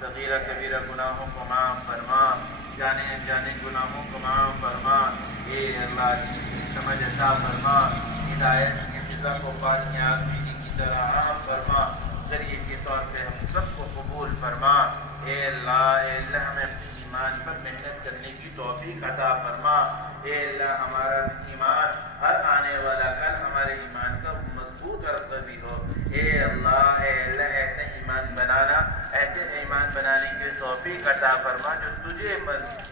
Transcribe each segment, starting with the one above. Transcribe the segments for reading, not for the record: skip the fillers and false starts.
صغیرہ کبیرہ گناہوں کو معاف فرما، جانے انجانے گناہوں کو معاف فرما۔ اے اللہ دین کی سمجھ عطا فرما، ہدایت کی فضا کو پانی آدمی کی طرح عام فرما، ذریعے کے طور پہ ہم سب کو قبول فرما۔ اے اللہ ہمیں اپنے ایمان پر محنت کرنے کی توفیق عطا فرما۔ اے اللہ ہمارا ایمان ہر آنے والا کل ہمارے ایمان کا مضبوط اور قوی ہو۔ اے اللہ ایسے ایمان بنانا، ایسے ایمان بنانے کی توفیق عطا فرما جو تجھے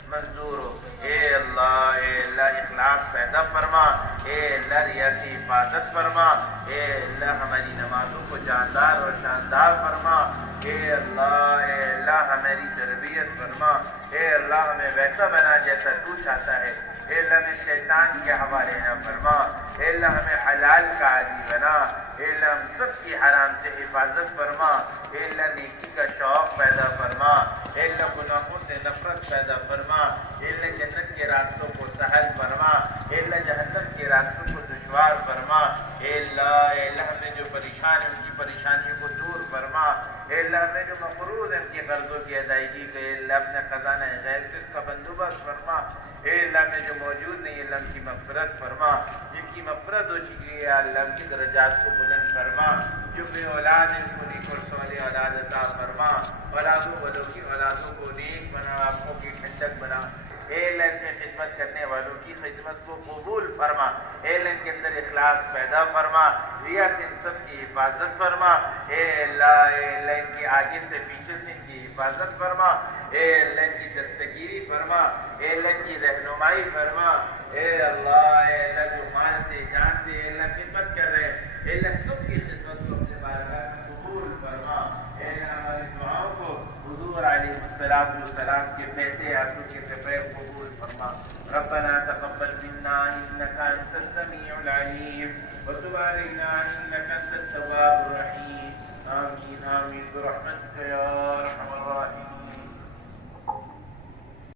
منظور ہو۔ اے اللہ اخلاص پیدا فرما۔ اے اللہ ریا سے حفاظت فرما۔ اے اللہ ہماری نمازوں کو جاندار اور شاندار فرما۔ اے اللہ ہماری تربیت فرما۔ اے اللہ ہمیں ویسا بنا جیسا تو چاہتا ہے۔ اے اللہ ہمیں شیطان کے حوالے نہ فرما۔ اے اللہ ہمیں حلال کا عادی بنا۔ اے اللہ ہم سب کی حرام سے حفاظت فرما۔ اے اللہ نیکی کا شوق پیدا فرما۔ اے اللہ گناہوں سے نفرت پیدا فرما۔ اے اللہ جنت کے راستوں کو سہل فرما۔ اے اللہ جہنم کے راستوں کو دشوار فرما۔ اے اللہ ہمیں جو پریشان ہیں ان کی پریشانیوں کو دور فرما۔ اے اللہ ہمیں جو مقروض ہیں ان کے قرضوں کی ادائیگی کا اے اللہ اپنے خزانہ غیب سے اس کا بندوبست فرما۔ اے اللہ میں جو موجود نہیں اللہ ان کی مغفرت فرما، جن کی مغفرت ہو چکی ہے اللہ ان کی درجات کو بلند فرما۔ جو بے اولاد ان کو نیک اور صالح اولاد عطا فرما، اولادوں والوں کی اولادوں کو نیک بنا، آنکھوں کی ٹھنڈک بنا۔ اے اللہ اس میں خدمت کرنے والوں کی خدمت کو قبول فرما۔ اے اللہ ان کے اندر اخلاص پیدا فرما، ریا سے ان سب کی حفاظت فرما۔ اے اللہ ان کی آگے سے پیچھے سے ان کی حفاظت فرما۔ اے اللہ ان کی دستگیری فرما۔ اے اللہ ان کی رہنمائی فرما۔ اے اللہ جو مال سے جان سے اے اللہ خدمت کر رہے ہیں، اے اللہ سب کی خدمت کو اپنے بارگاہ میں قبول فرما۔ اے اللہ ہماری دعاؤں کو حضور علیہ السلام کے بہتے آنسو کے بغیر قبول فرما۔ ربنا تقبل منا انك انت السميع العليم وتب علينا انك انت التواب الرحيم۔ آمین آمین برحمتك یا